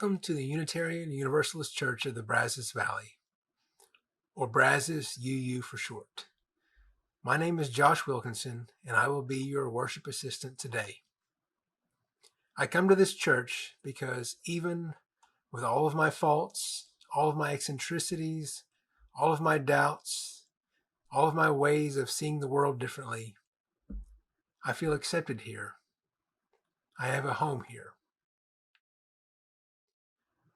Welcome to the Unitarian Universalist Church of the Brazos Valley, or Brazos UU for short. My name is Josh Wilkinson, and I will be your worship assistant today. I come to this church because even with all of my faults, all of my eccentricities, all of my doubts, all of my ways of seeing the world differently, I feel accepted here. I have a home here.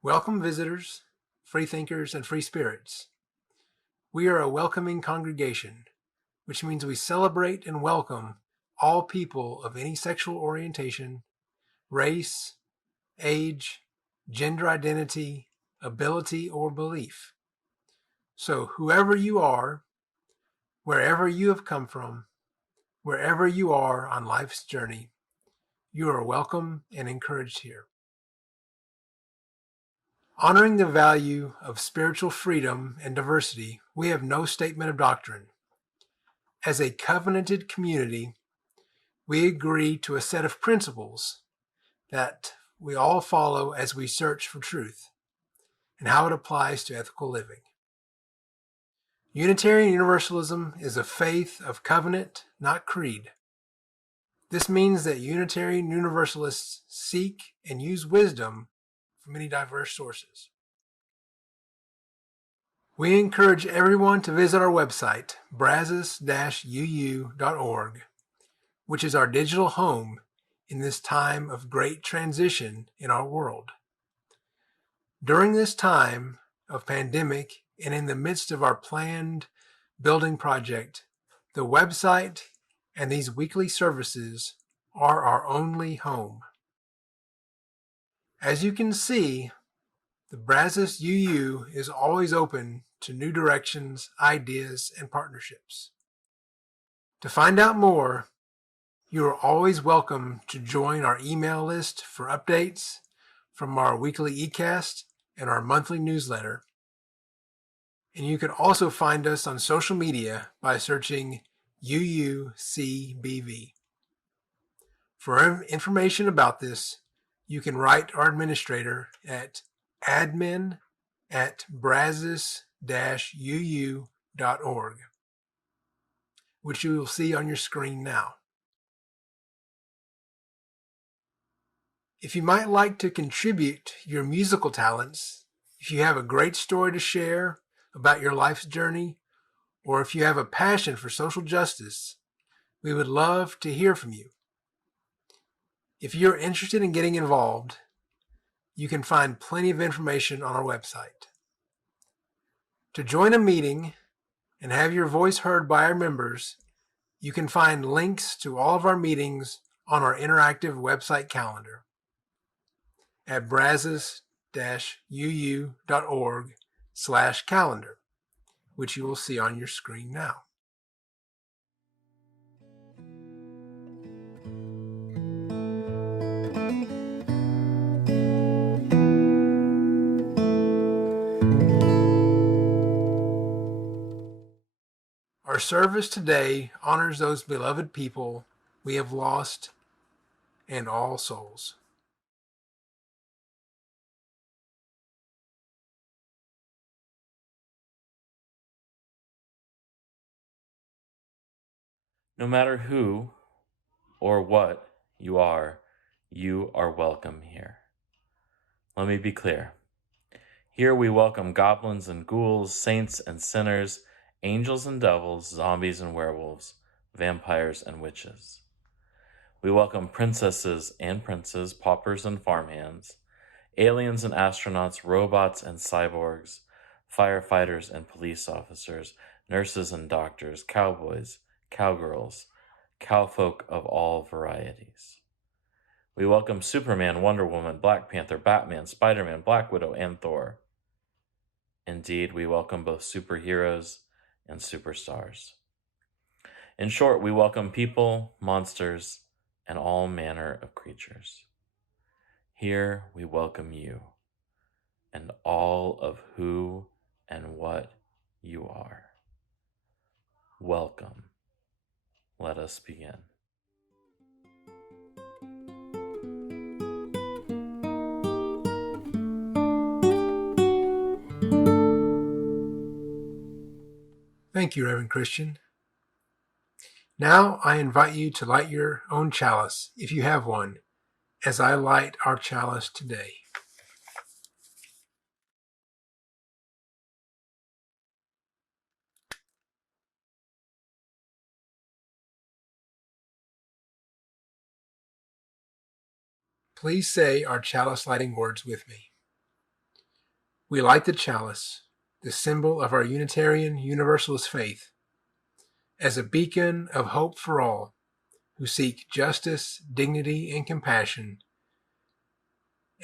Welcome visitors, freethinkers, and free spirits. We are a welcoming congregation, which means we celebrate and welcome all people of any sexual orientation, race, age, gender identity, ability, or belief. So whoever you are, wherever you have come from, wherever you are on life's journey, you are welcome and encouraged here. Honoring the value of spiritual freedom and diversity, we have no statement of doctrine. As a covenanted community, we agree to a set of principles that we all follow as we search for truth and how it applies to ethical living. Unitarian Universalism is a faith of covenant, not creed. This means that Unitarian Universalists seek and use wisdom from many diverse sources. We encourage everyone to visit our website, brazos-uu.org, which is our digital home in this time of great transition in our world. During this time of pandemic and in the midst of our planned building project, the website and these weekly services are our only home. As you can see, the Brazos UU is always open to new directions, ideas, and partnerships. To find out more, you are always welcome to join our email list for updates from our weekly eCast and our monthly newsletter. And you can also find us on social media by searching UUCBV. For information about this, you can write our administrator at admin@brazos-uu.org, which you will see on your screen now. If you might like to contribute your musical talents, if you have a great story to share about your life's journey, or if you have a passion for social justice, we would love to hear from you. If you're interested in getting involved, you can find plenty of information on our website. To join a meeting and have your voice heard by our members, you can find links to all of our meetings on our interactive website calendar at brazos-uu.org/calendar, which you will see on your screen now. Our service today honors those beloved people we have lost and all souls. No matter who or what you are welcome here. Let me be clear. Here we welcome goblins and ghouls, saints and sinners, angels and devils, zombies and werewolves, vampires and witches. We welcome princesses and princes, paupers and farmhands, aliens and astronauts, robots and cyborgs, firefighters and police officers, nurses and doctors, cowboys, cowgirls, cowfolk of all varieties. We welcome Superman, Wonder Woman, Black Panther, Batman, Spider-Man, Black Widow, and Thor. Indeed, we welcome both superheroes and superstars. In short, we welcome people, monsters, and all manner of creatures. Here we welcome you and all of who and what you are. Welcome. Let us begin. Thank you, Reverend Christian. Now I invite you to light your own chalice, if you have one, as I light our chalice today. Please say our chalice lighting words with me. We light the chalice, the symbol of our Unitarian Universalist faith, as a beacon of hope for all who seek justice, dignity, and compassion,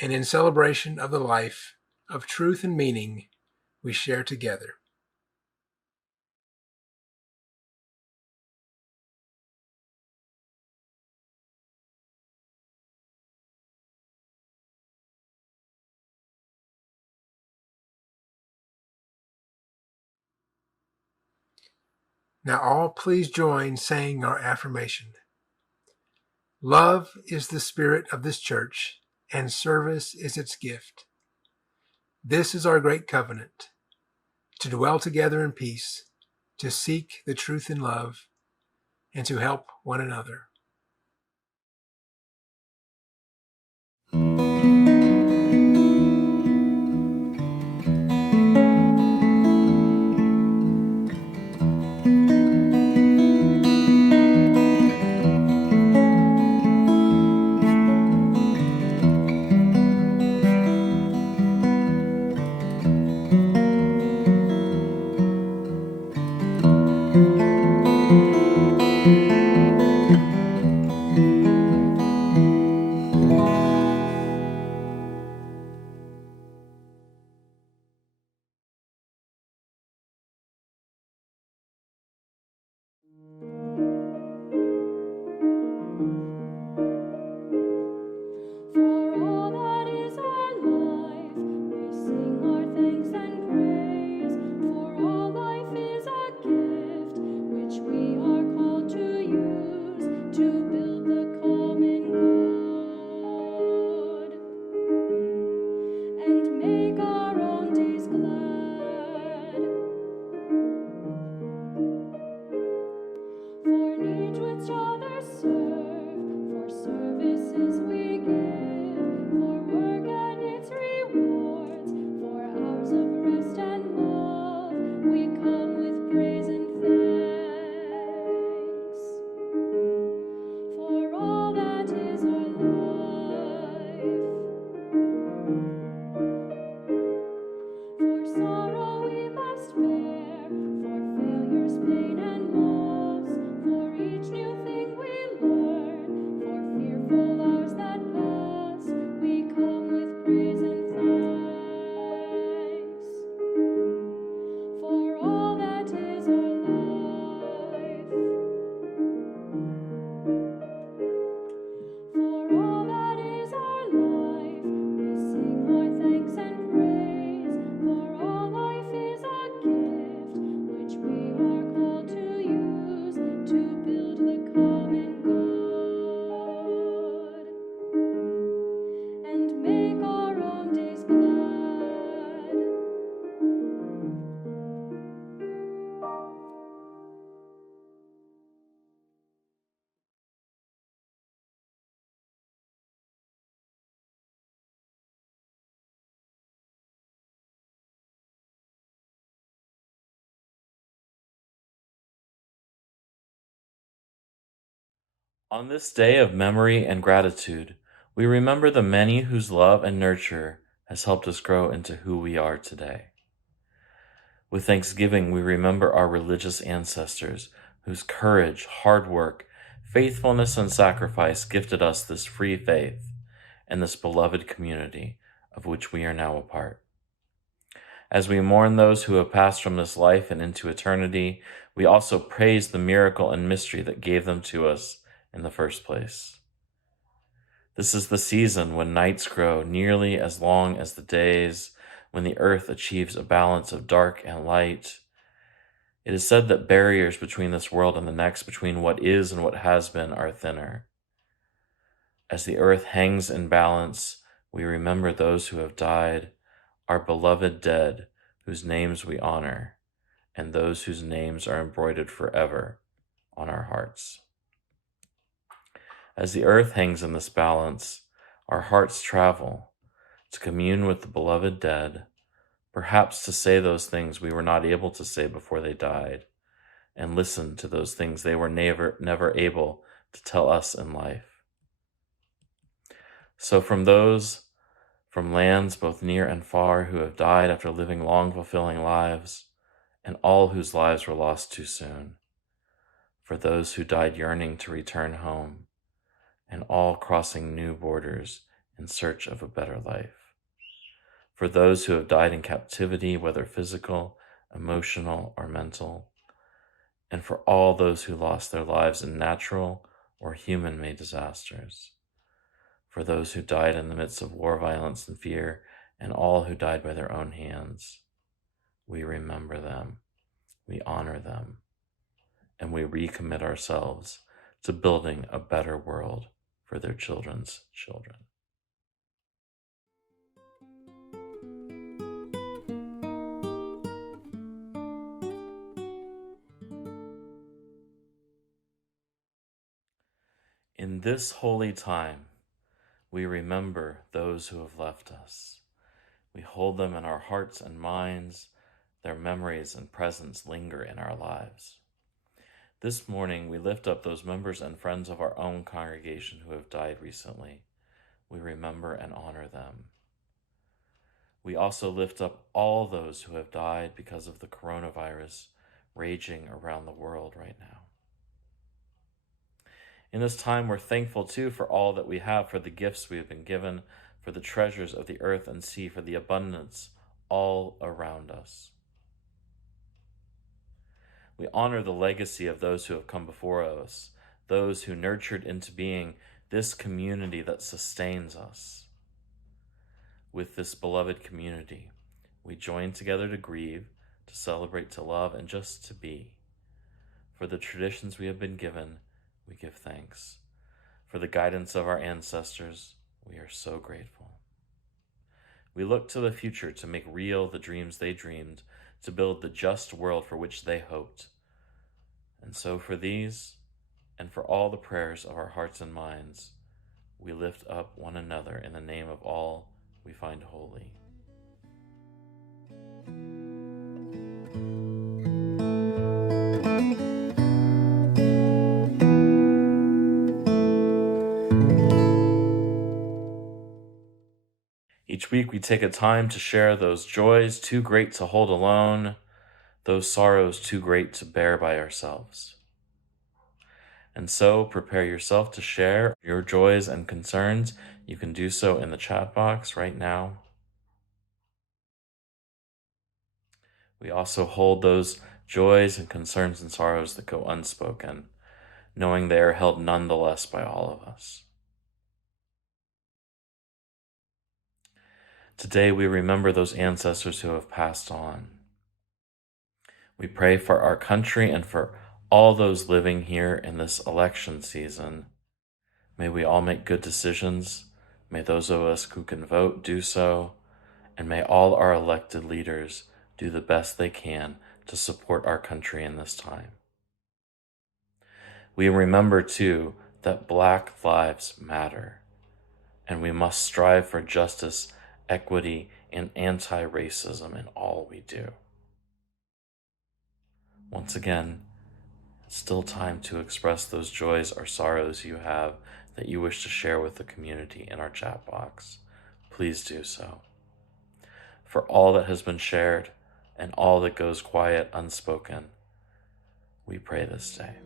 and in celebration of the life of truth and meaning we share together. Now all please join saying our affirmation. Love is the spirit of this church, and service is its gift. This is our great covenant, to dwell together in peace, to seek the truth in love, and to help one another. On this day of memory and gratitude, we remember the many whose love and nurture has helped us grow into who we are today. With thanksgiving, we remember our religious ancestors whose courage, hard work, faithfulness, and sacrifice gifted us this free faith and this beloved community of which we are now a part. As we mourn those who have passed from this life and into eternity, we also praise the miracle and mystery that gave them to us in the first place. This is the season when nights grow nearly as long as the days, when the earth achieves a balance of dark and light. It is said that barriers between this world and the next, between what is and what has been, are thinner. As the earth hangs in balance, we remember those who have died, our beloved dead, whose names we honor, and those whose names are embroidered forever on our hearts. As the earth hangs in this balance, our hearts travel to commune with the beloved dead, perhaps to say those things we were not able to say before they died, and listen to those things they were never able to tell us in life. So from those from lands both near and far who have died after living long, fulfilling lives, and all whose lives were lost too soon, for those who died yearning to return home, and all crossing new borders in search of a better life, for those who have died in captivity, whether physical, emotional, or mental, and for all those who lost their lives in natural or human-made disasters, for those who died in the midst of war, violence, and fear, and all who died by their own hands. We remember them, we honor them, and we recommit ourselves to building a better world for their children's children. In this holy time, we remember those who have left us. We hold them in our hearts and minds. Their memories and presence linger in our lives. This morning, we lift up those members and friends of our own congregation who have died recently. We remember and honor them. We also lift up all those who have died because of the coronavirus raging around the world right now. In this time, we're thankful too for all that we have, for the gifts we have been given, for the treasures of the earth and sea, for the abundance all around us. We honor the legacy of those who have come before us, those who nurtured into being this community that sustains us. With this beloved community, we join together to grieve, to celebrate, to love, and just to be. For the traditions we have been given, we give thanks. For the guidance of our ancestors, we are so grateful. We look to the future to make real the dreams they dreamed, to build the just world for which they hoped. And so for these, and for all the prayers of our hearts and minds, we lift up one another in the name of all we find holy. Each week we take a time to share those joys too great to hold alone, those sorrows too great to bear by ourselves. And so prepare yourself to share your joys and concerns. You can do so in the chat box right now. We also hold those joys and concerns and sorrows that go unspoken, knowing they are held nonetheless by all of us. Today we remember those ancestors who have passed on. We pray for our country and for all those living here in this election season. May we all make good decisions. May those of us who can vote do so. And may all our elected leaders do the best they can to support our country in this time. We remember, too, that Black lives matter, and we must strive for justice, equity, and anti-racism in all we do. Once again, it's still time to express those joys or sorrows you have that you wish to share with the community in our chat box. Please do so. For all that has been shared and all that goes quiet, unspoken, we pray this day.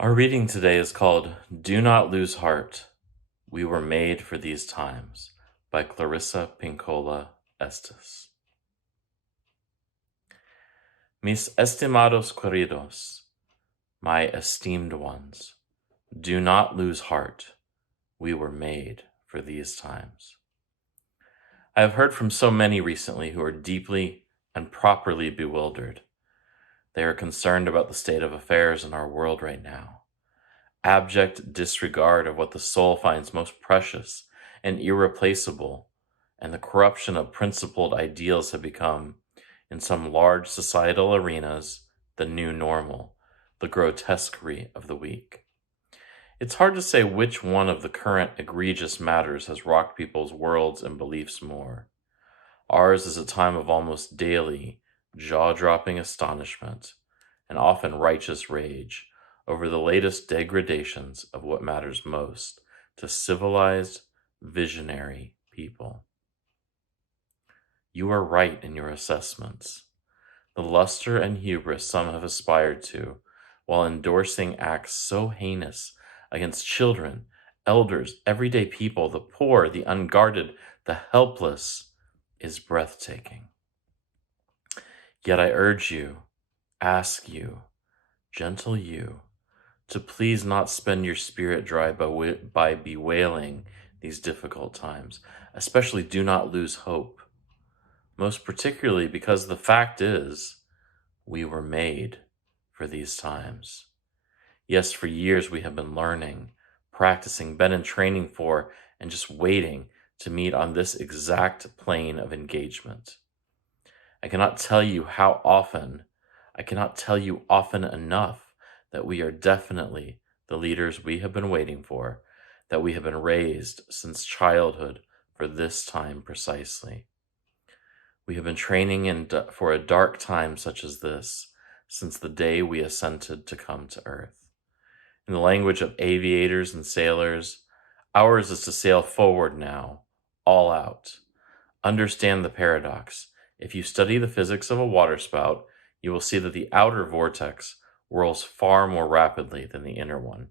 Our reading today is called Do Not Lose Heart, We Were Made for These Times by Clarissa Pinkola Estes. Mis estimados queridos, my esteemed ones, do not lose heart, we were made for these times. I have heard from so many recently who are deeply and properly bewildered. They are concerned about the state of affairs in our world right now. Abject disregard of what the soul finds most precious and irreplaceable, and the corruption of principled ideals have become, in some large societal arenas, the new normal, the grotesquerie of the weak. It's hard to say which one of the current egregious matters has rocked people's worlds and beliefs more. Ours is a time of almost daily, jaw-dropping astonishment, and often righteous rage over the latest degradations of what matters most to civilized, visionary people. You are right in your assessments. The luster and hubris some have aspired to, while endorsing acts so heinous against children, elders, everyday people, the poor, the unguarded, the helpless, is breathtaking. Yet I urge you, ask you, gentle you, to please not spend your spirit dry by bewailing these difficult times. Especially do not lose hope, most particularly because the fact is, we were made for these times. Yes, for years we have been learning, practicing, been in training for, and just waiting to meet on this exact plane of engagement. I cannot tell you often enough that we are definitely the leaders we have been waiting for, that we have been raised since childhood for this time precisely. We have been training for a dark time such as this since the day we assented to come to earth. In the language of aviators and sailors, ours is to sail forward now, all out. Understand the paradox. If you study the physics of a waterspout, you will see that the outer vortex whirls far more rapidly than the inner one.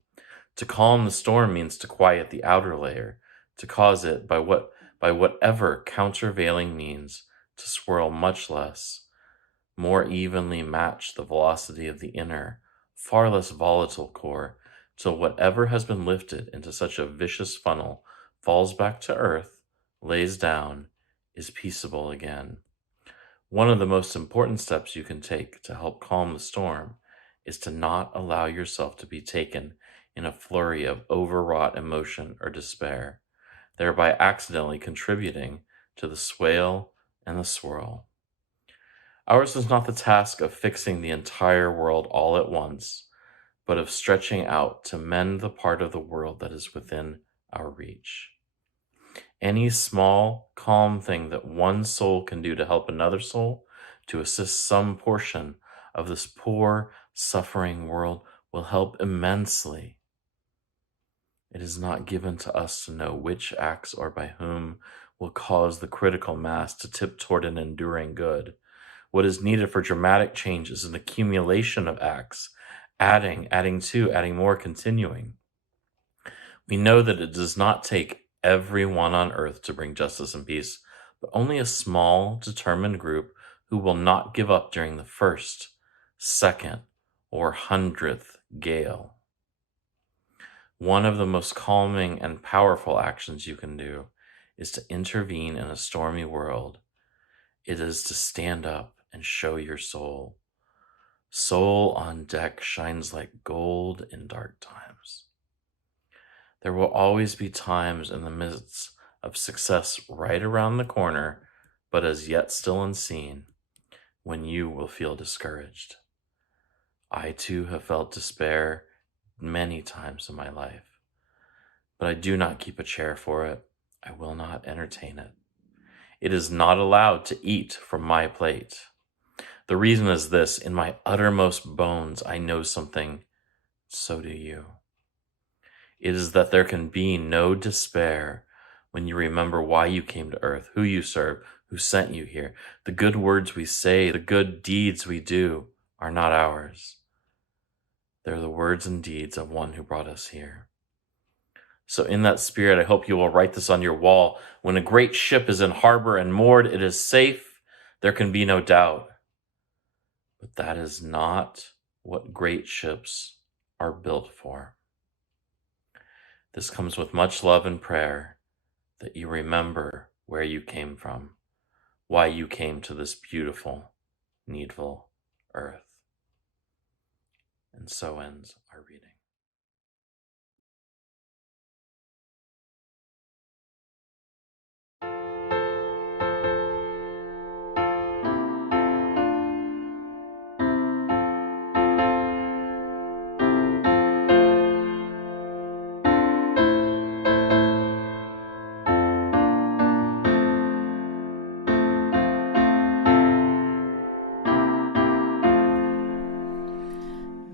To calm the storm means to quiet the outer layer, to cause it, by whatever countervailing means, to swirl much less, more evenly match the velocity of the inner, far less volatile core, till whatever has been lifted into such a vicious funnel falls back to earth, lays down, is peaceable again. One of the most important steps you can take to help calm the storm is to not allow yourself to be taken in a flurry of overwrought emotion or despair, thereby accidentally contributing to the swale and the swirl. Ours is not the task of fixing the entire world all at once, but of stretching out to mend the part of the world that is within our reach. Any small, calm thing that one soul can do to help another soul, to assist some portion of this poor, suffering world, will help immensely. It is not given to us to know which acts or by whom will cause the critical mass to tip toward an enduring good. What is needed for dramatic change is an accumulation of acts, adding more, continuing. We know that it does not take everyone on earth to bring justice and peace, but only a small, determined group who will not give up during the first, second, or 100th gale. One of the most calming and powerful actions you can do is to intervene in a stormy world. It is to stand up and show your soul. Soul on deck shines like gold in dark times. There will always be times in the midst of success right around the corner, but as yet still unseen, when you will feel discouraged. I too have felt despair many times in my life, but I do not keep a chair for it. I will not entertain it. It is not allowed to eat from my plate. The reason is this: in my uttermost bones, I know something, so do you. It is that there can be no despair when you remember why you came to earth, who you serve, who sent you here. The good words we say, the good deeds we do are not ours. They're the words and deeds of one who brought us here. So in that spirit, I hope you will write this on your wall. When a great ship is in harbor and moored, it is safe. There can be no doubt. But that is not what great ships are built for. This comes with much love and prayer, that you remember where you came from, why you came to this beautiful, needful earth. And so ends our reading.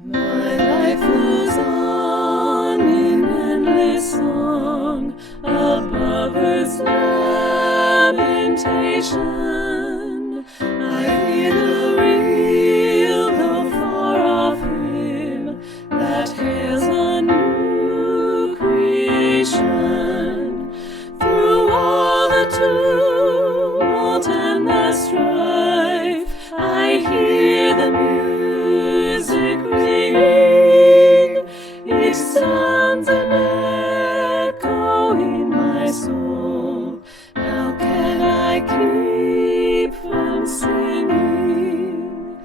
My life goes on in endless song above earth's lamentation. I hear the real, though far off hymn that hails a new creation. Through all the tumult and the strife, I hear the music ringing. It sounds an echo in my soul. How can I keep from singing?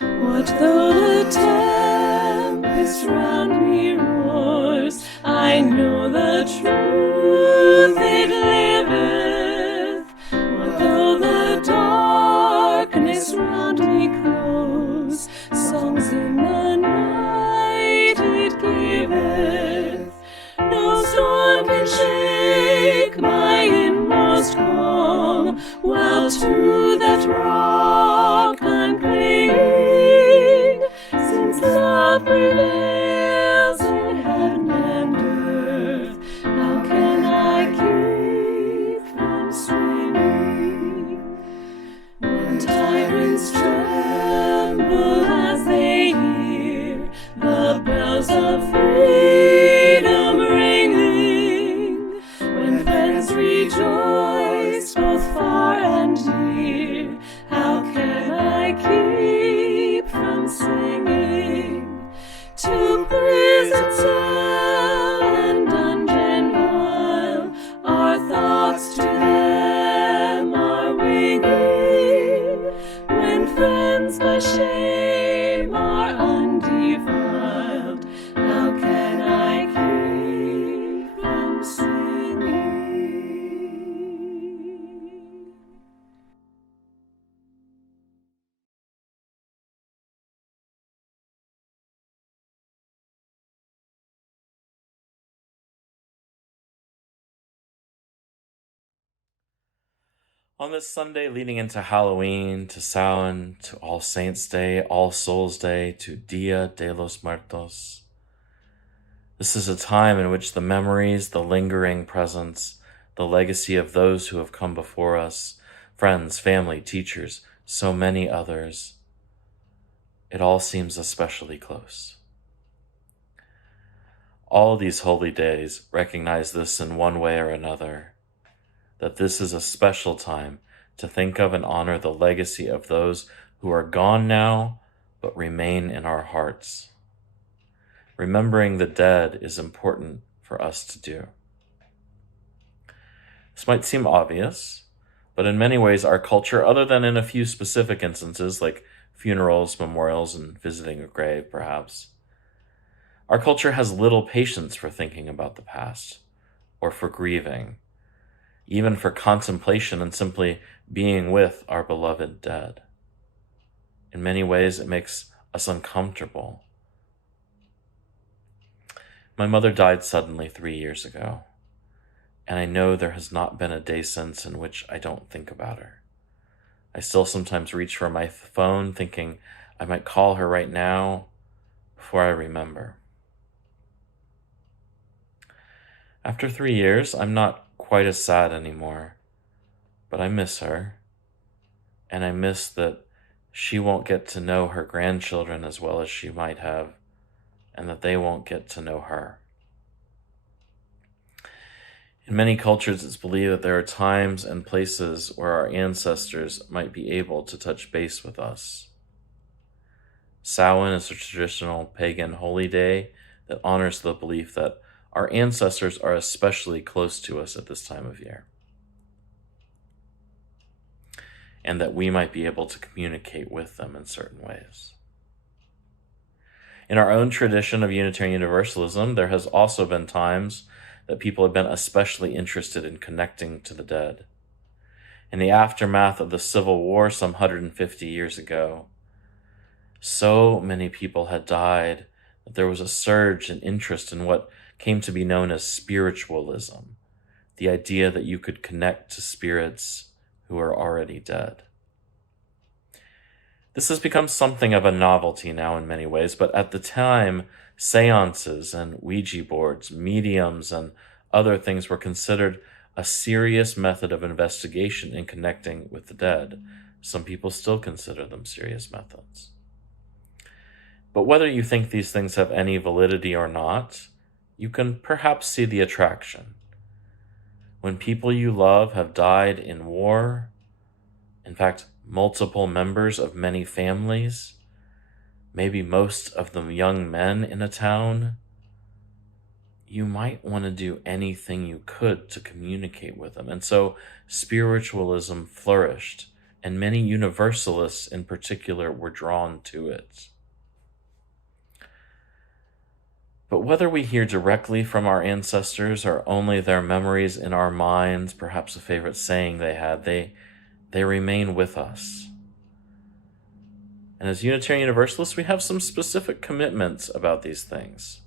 What though the tempest round me roars? I know the truth it liveth. What though the darkness round me close? Songs in the night it giveth. No storm can shake my inmost calm, while to that rock I'm clinging. Since love prevails in heaven and earth, how can I keep from swinging? When tyrants tremble as they hear the bells of freedom ringing, when friends rejoice both far and near, how can I keep from singing? To prison cell and dungeon vile, our thoughts to them are winging. When friends by shame are undefiled, how can I keep from singing? On this Sunday leading into Halloween, to Samhain, to All Saints' Day, All Souls' Day, to Dia de los Muertos, this is a time in which the memories, the lingering presence, the legacy of those who have come before us, friends, family, teachers, so many others, it all seems especially close. All these holy days recognize this in one way or another, that this is a special time to think of and honor the legacy of those who are gone now but remain in our hearts. Remembering the dead is important for us to do. This might seem obvious, but in many ways our culture, other than in a few specific instances like funerals, memorials, and visiting a grave perhaps, our culture has little patience for thinking about the past or for grieving, even for contemplation and simply being with our beloved dead. In many ways, it makes us uncomfortable. My mother died suddenly 3 years ago, and I know there has not been a day since in which I don't think about her. I still sometimes reach for my phone thinking I might call her right now before I remember. After 3 years, I'm not quite as sad anymore, but I miss her, and I miss that she won't get to know her grandchildren as well as she might have, and that they won't get to know her. In many cultures, it's believed that there are times and places where our ancestors might be able to touch base with us. Samhain is a traditional pagan holy day that honors the belief that our ancestors are especially close to us at this time of year. and that we might be able to communicate with them in certain ways. In our own tradition of Unitarian Universalism, there has also been times that people have been especially interested in connecting to the dead. In the aftermath of the Civil War some 150 years ago, so many people had died that there was a surge in interest in what came to be known as spiritualism, the idea that you could connect to spirits who are already dead. This has become something of a novelty now in many ways, but at the time, seances and Ouija boards, mediums, and other things were considered a serious method of investigation in connecting with the dead. Some people still consider them serious methods. But whether you think these things have any validity or not, you can perhaps see the attraction. When people you love have died in war, in fact, multiple members of many families, maybe most of them young men in a town, you might want to do anything you could to communicate with them. And so spiritualism flourished, and many universalists in particular were drawn to it. But whether we hear directly from our ancestors or only their memories in our minds, perhaps a favorite saying they had, they remain with us. And as Unitarian Universalists, we have some specific commitments about these things.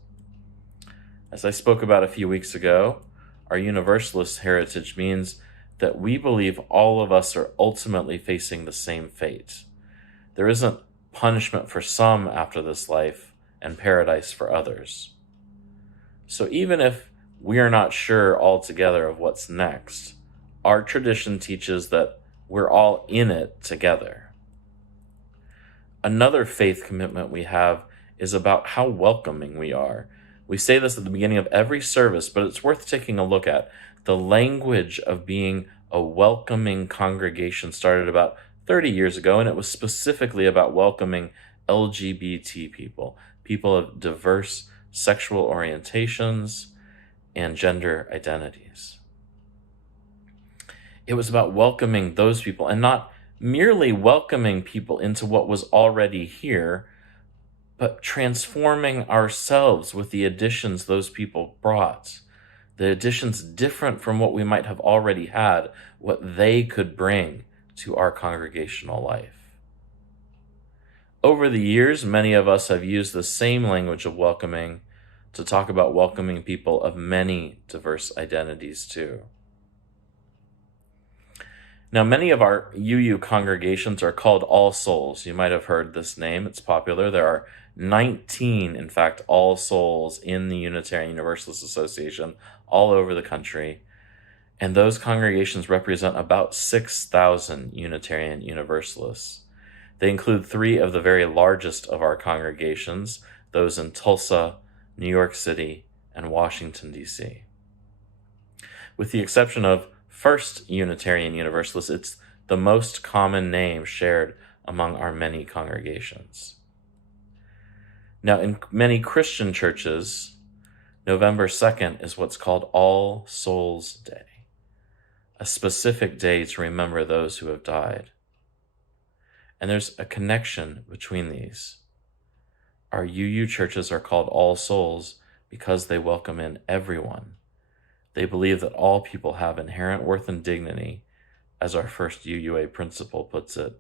As I spoke about a few weeks ago, our Universalist heritage means that we believe all of us are ultimately facing the same fate. There isn't punishment for some after this life and paradise for others. So even if we are not sure altogether of what's next, our tradition teaches that we're all in it together. Another faith commitment we have is about how welcoming we are. We say this at the beginning of every service, but it's worth taking a look at. The language of being a welcoming congregation started about 30 years ago, and it was specifically about welcoming LGBT people, people of diverse sexual orientations and gender identities. It was about welcoming those people and not merely welcoming people into what was already here, but transforming ourselves with the additions those people brought, the additions different from what we might have already had, what they could bring to our congregational life. Over the years, many of us have used the same language of welcoming to talk about welcoming people of many diverse identities too. Now, many of our UU congregations are called All Souls. You might have heard this name. It's popular. There are 19, in fact, All Souls in the Unitarian Universalist Association all over the country. And those congregations represent about 6,000 Unitarian Universalists. They include 3 of the very largest of our congregations, those in Tulsa, New York City, and Washington, D.C. With the exception of First Unitarian Universalists, it's the most common name shared among our many congregations. Now, in many Christian churches, November 2nd is what's called All Souls Day, a specific day to remember those who have died. And there's a connection between these. Our UU churches are called All Souls because they welcome in everyone. They believe that all people have inherent worth and dignity, as our first UUA principle puts it.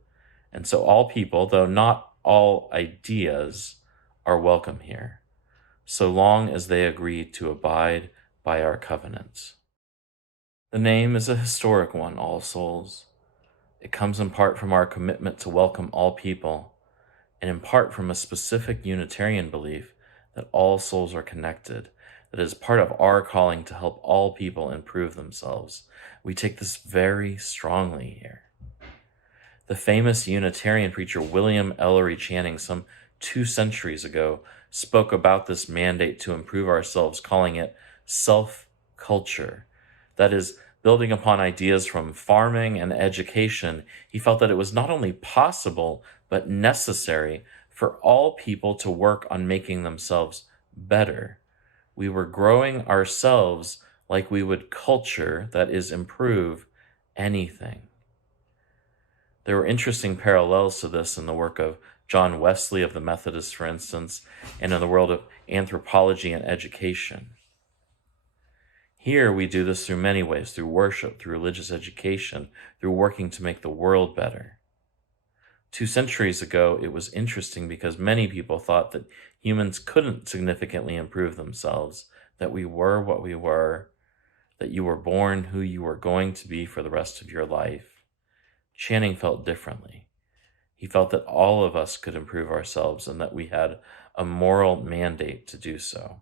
And so all people, though not all ideas, are welcome here, so long as they agree to abide by our covenant. The name is a historic one, All Souls. It comes in part from our commitment to welcome all people, and in part from a specific Unitarian belief that all souls are connected, that is part of our calling to help all people improve themselves. We take this very strongly here. The famous Unitarian preacher William Ellery Channing, some 2 centuries ago, spoke about this mandate to improve ourselves, calling it self-culture. That is, building upon ideas from farming and education, he felt that it was not only possible, but necessary for all people to work on making themselves better. We were growing ourselves like we would culture, that is, improve anything. There were interesting parallels to this in the work of John Wesley of the Methodists, for instance, and in the world of anthropology and education. Here we do this through many ways, through worship, through religious education, through working to make the world better. 2 centuries ago, it was interesting because many people thought that humans couldn't significantly improve themselves, that we were what we were, that you were born who you were going to be for the rest of your life. Channing felt differently. He felt that all of us could improve ourselves and that we had a moral mandate to do so.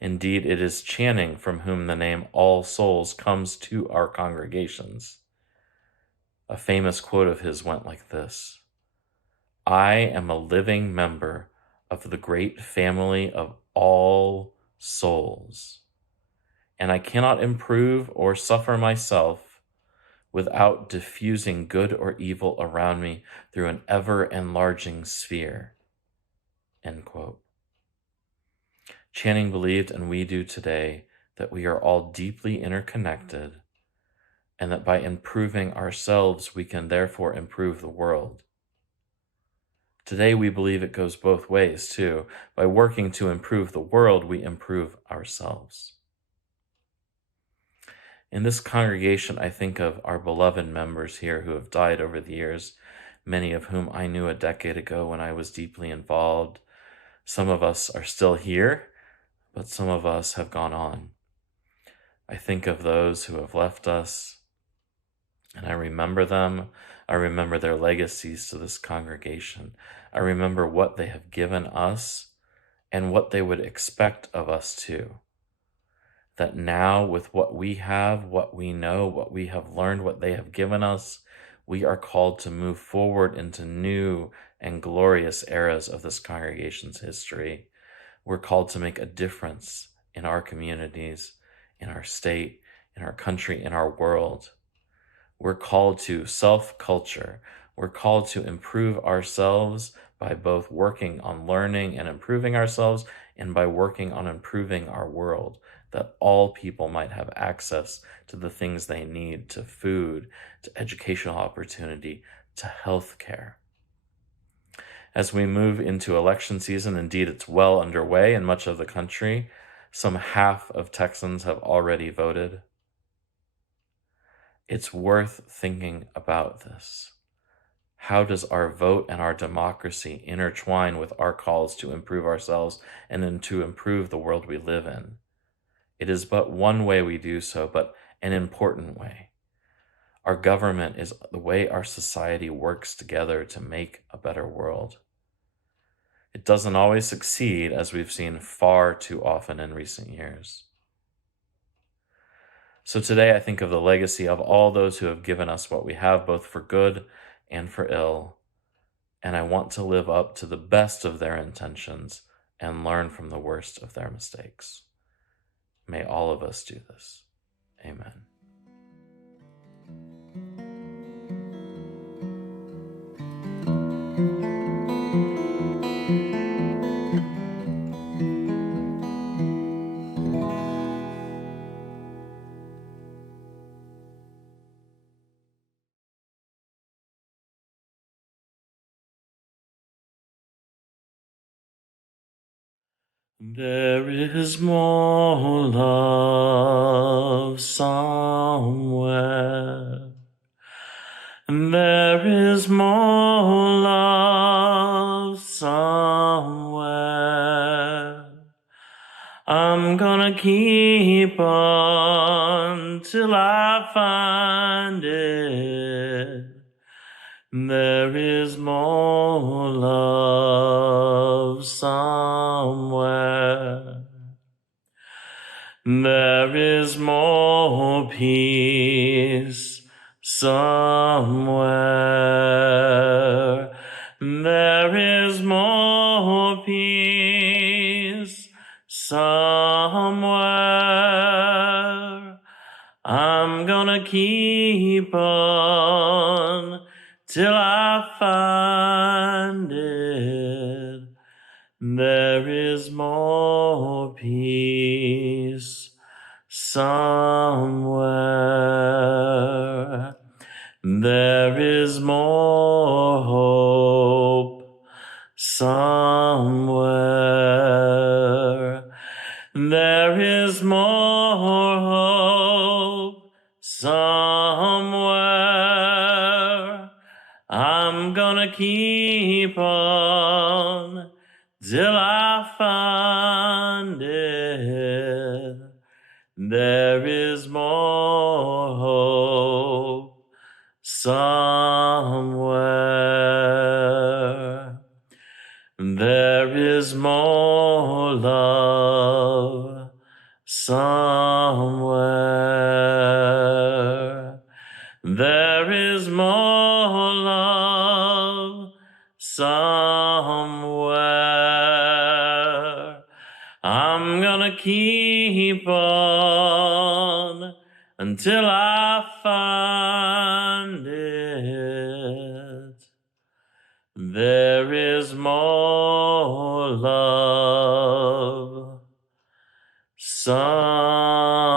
Indeed, it is Channing from whom the name All Souls comes to our congregations. A famous quote of his went like this: "I am a living member of the great family of all souls, and I cannot improve or suffer myself without diffusing good or evil around me through an ever-enlarging sphere." End quote. Channing believed, and we do today, that we are all deeply interconnected, and that by improving ourselves, we can therefore improve the world. Today, we believe it goes both ways, too. By working to improve the world, we improve ourselves. In this congregation, I think of our beloved members here who have died over the years, many of whom I knew a decade ago when I was deeply involved. Some of us are still here, but some of us have gone on. I think of those who have left us, and I remember them. I remember their legacies to this congregation. I remember what they have given us and what they would expect of us too. That now, with what we have, what we know, what we have learned, what they have given us, we are called to move forward into new and glorious eras of this congregation's history. We're called to make a difference in our communities, in our state, in our country, in our world. We're called to self-culture. We're called to improve ourselves by both working on learning and improving ourselves and by working on improving our world, that all people might have access to the things they need, to food, to educational opportunity, to health care. As we move into election season, indeed it's well underway in much of the country. Some half of Texans have already voted. It's worth thinking about this. How does our vote and our democracy intertwine with our calls to improve ourselves and then to improve the world we live in? It is but one way we do so, but an important way. Our government is the way our society works together to make a better world. It doesn't always succeed, as we've seen far too often in recent years. So today I think of the legacy of all those who have given us what we have, both for good and for ill, and I want to live up to the best of their intentions and learn from the worst of their mistakes. May all of us do this. Amen. There is more love somewhere, and there is more love somewhere. I'm gonna keep on till I find it. There is more love somewhere. There is more peace somewhere. There is more peace somewhere. I'm gonna keep on till I find it. There is more peace somewhere. There is more hope somewhere. There is more hope somewhere. I'm gonna keep on till I find it. There is more hope somewhere. There is more love somewhere. There is more love somewhere. I'm gonna keep on until I find it. There is more love somewhere.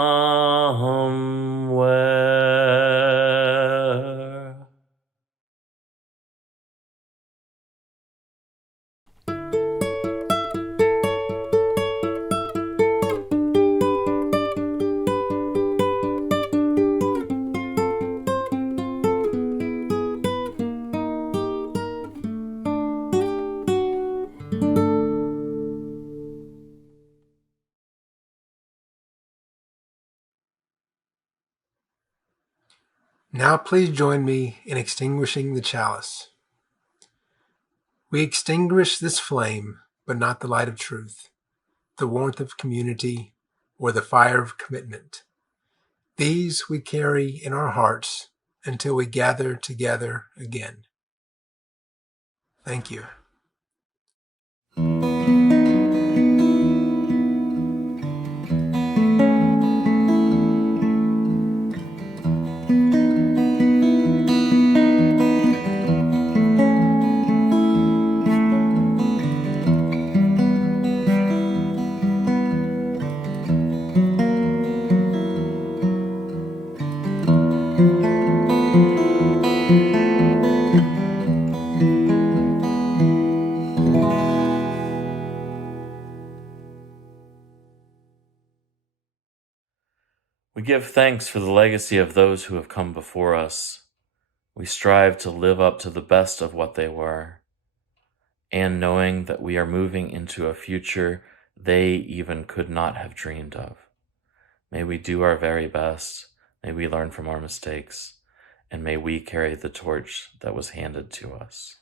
Now please join me in extinguishing the chalice. We extinguish this flame, but not the light of truth, the warmth of community, or the fire of commitment. These we carry in our hearts until we gather together again. Thank you. We give thanks for the legacy of those who have come before us. We strive to live up to the best of what they were, and knowing that we are moving into a future they even could not have dreamed of. May we do our very best, may we learn from our mistakes, and may we carry the torch that was handed to us.